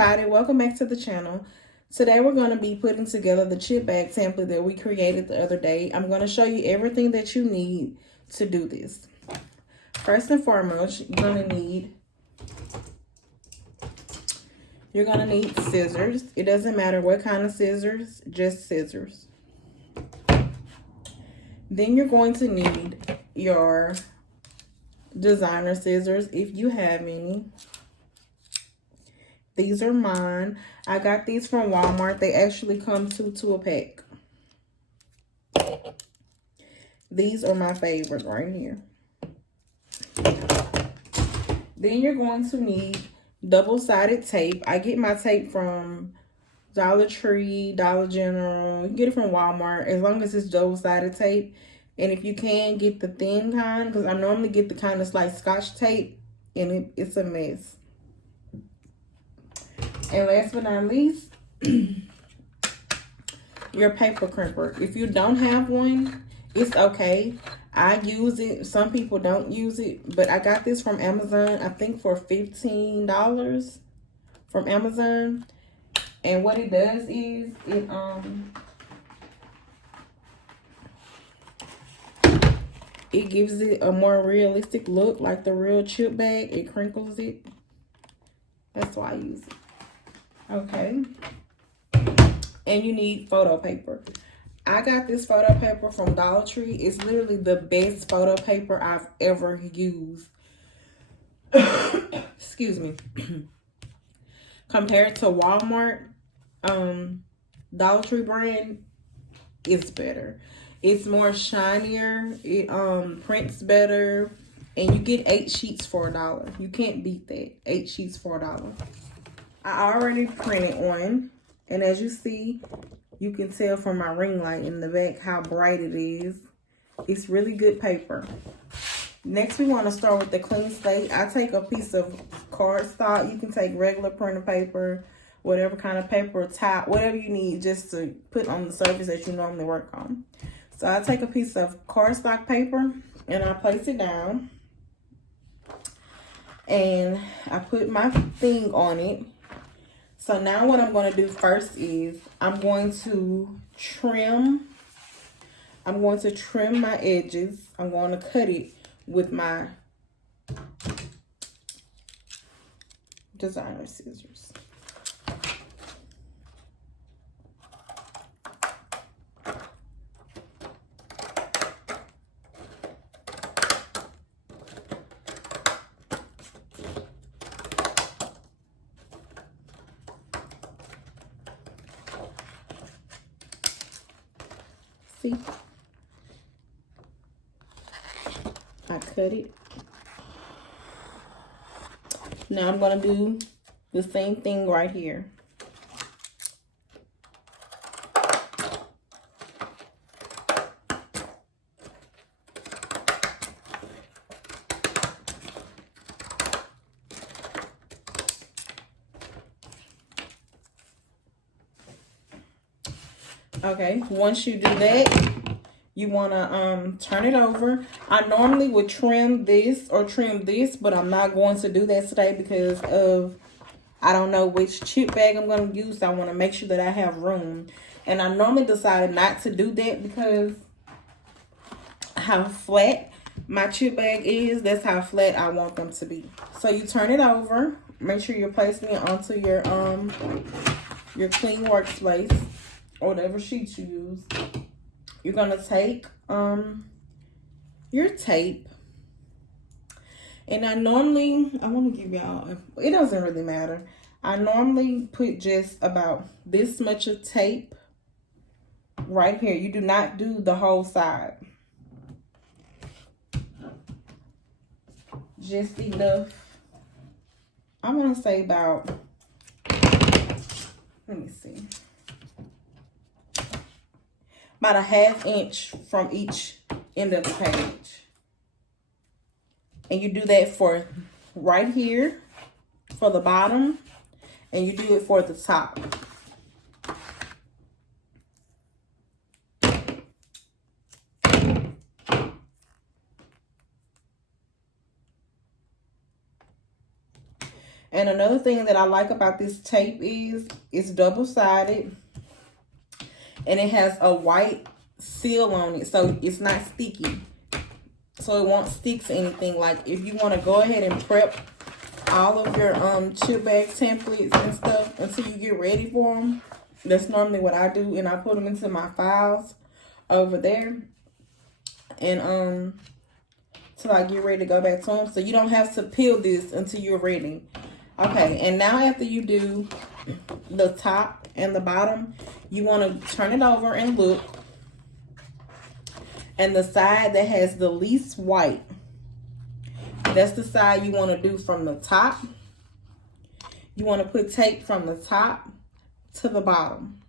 everybody, welcome back to the channel. Today we're going to be putting together the chip bag template that we created the other day. I'm going to show you everything that you need to do this. First and foremost, you're going to need scissors. It doesn't matter what kind of scissors, just scissors. Then you're going to need your designer scissors if you have any. These are mine. I got these from Walmart. They actually come two a pack. These are my favorite right here. Then you're going to need double-sided tape. I get my tape from Dollar Tree, Dollar General. You can get it from Walmart as long as it's double-sided tape. And if you can, get the thin kind, because I normally get the kind that's like Scotch tape, and it's a mess. And last but not least, your paper crimper. If you don't have one, it's okay. I use it. Some people don't use it, but I got this from Amazon, I think for $15 from Amazon. And what it does is it gives it a more realistic look, like the real chip bag. It crinkles it. That's why I use it. Okay. And you need photo paper. I got this photo paper from Dollar Tree. It's literally the best photo paper I've ever used. Excuse me. Compared to Walmart, Dollar Tree brand is better. It's more shinier. It prints better. And you get 8 sheets for $1. You can't beat that. 8 sheets for $1. I already printed one, and as you see, you can tell from my ring light in the back how bright it is. It's really good paper. Next, we want to start with the clean slate. I take a piece of cardstock. You can take regular printer paper, whatever kind of paper, top, whatever you need just to put on the surface that you normally work on. So I take a piece of cardstock paper and I place it down. And I put my thing on it. So now what I'm going to do first is I'm going to trim my edges. I'm going to cut it with my designer scissors. See, I cut it. Now I'm going to do the same thing right here. Okay, once you do that, you want to turn it over. I normally would trim this or trim this, but I'm not going to do that today because of I don't know which chip bag I'm going to use. So I want to make sure that I have room. And I normally decided not to do that because how flat my chip bag is, that's how flat I want them to be. So you turn it over. Make sure you're placing it onto your clean workspace or whatever sheets you use. You're going to take your tape. And I want to give y'all, it doesn't really matter. I normally put just about this much of tape right here. You do not do the whole side. Just enough. I want to say about, let me see. About a ½ inch from each end of the page. And you do that for right here, for the bottom, and you do it for the top. And another thing that I like about this tape is it's double-sided. And it has a white seal on it, so it's not sticky. So it won't stick to anything. Like if you want to go ahead and prep all of your chip bag templates and stuff until you get ready for them. That's normally what I do, and I put them into my files over there. And till I get ready to go back to them. So you don't have to peel this until you're ready. Okay, and now after you do the top and the bottom, you want to turn it over and look. And the side that has the least white, that's the side you want to do from the top. You want to put tape from the top to the bottom.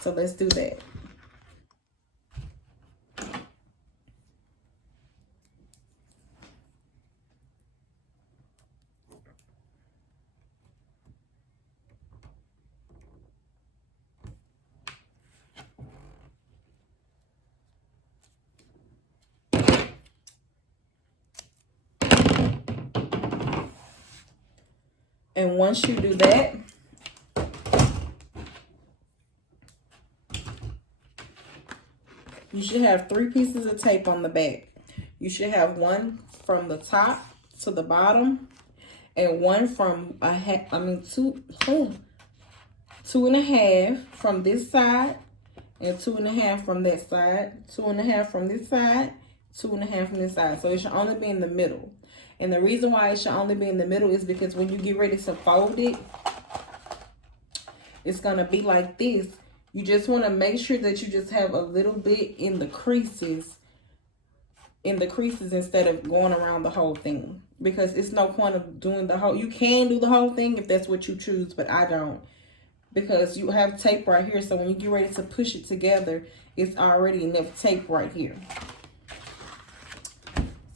So let's do that. And once you do that, you should have 3 pieces of tape on the back. You should have one from the top to the bottom, and one from two and a half from this side, and 2.5 from that side, 2.5 from this side, 2.5 from this side. So it should only be in the middle. And the reason why it should only be in the middle is because when you get ready to fold it, it's going to be like this. You just want to make sure that you just have a little bit in the creases. Instead of going around the whole thing. Because it's no point of doing the whole. You can do the whole thing if that's what you choose, but I don't. Because you have tape right here. So when you get ready to push it together, it's already enough tape right here.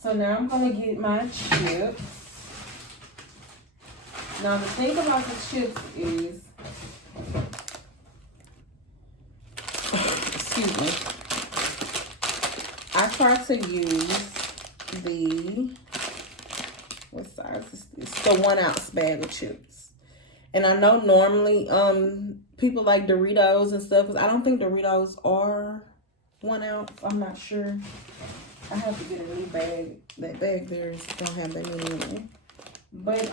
So now I'm going to get my chips. Now the thing about the chips is, excuse me, I try to use the, what size is this? The 1 ounce bag of chips. And I know normally people like Doritos and stuff, because I don't think Doritos are 1 ounce. I'm not sure. I have to get a new bag. That bag there don't have that many in it. But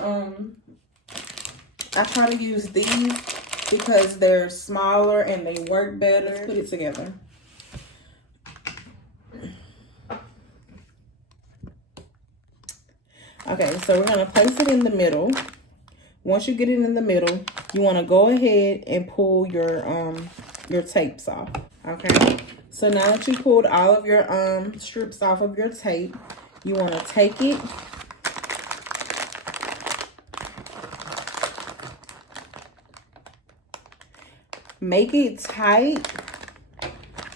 I try to use these because they're smaller and they work better. Let's put it together. Okay, so we're gonna place it in the middle. Once you get it in the middle, you want to go ahead and pull your tapes off. Okay. So now that you pulled all of your strips off of your tape, you want to take it. Make it tight,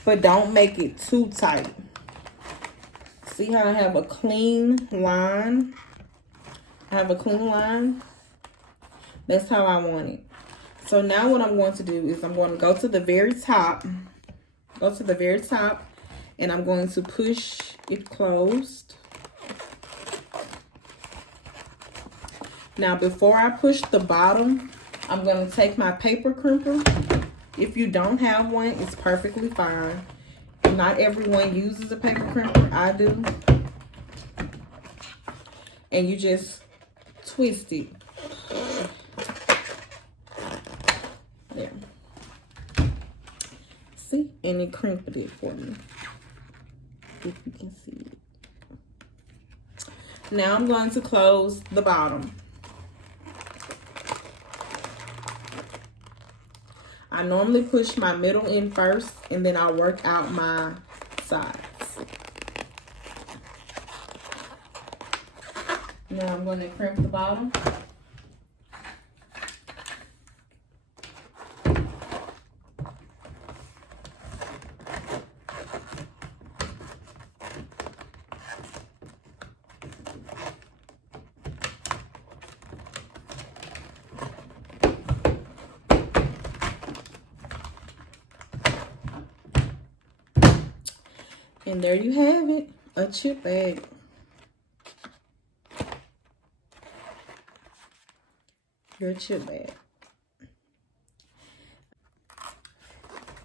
but don't make it too tight. See how I have a clean line? I have a clean line. That's how I want it. So now what I'm going to do is I'm going to go to the very top. Go to the very top, and I'm going to push it closed. Now before I push the bottom, I'm going to take my paper crimper. If you don't have one, it's perfectly fine. Not everyone uses a paper crimper. I do. And you just twist it. There. See? And it crimped it for me. If you can see it. Now I'm going to close the bottom. I normally push my middle in first, and then I'll work out my sides. Now I'm going to crimp the bottom. And there you have it, a chip bag. your chip bag.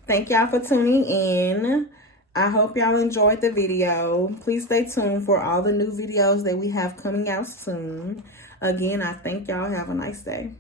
Thank y'all for tuning in. I hope y'all enjoyed the video. Please stay tuned for all the new videos that we have coming out soon. Again, I thank y'all. Have a nice day.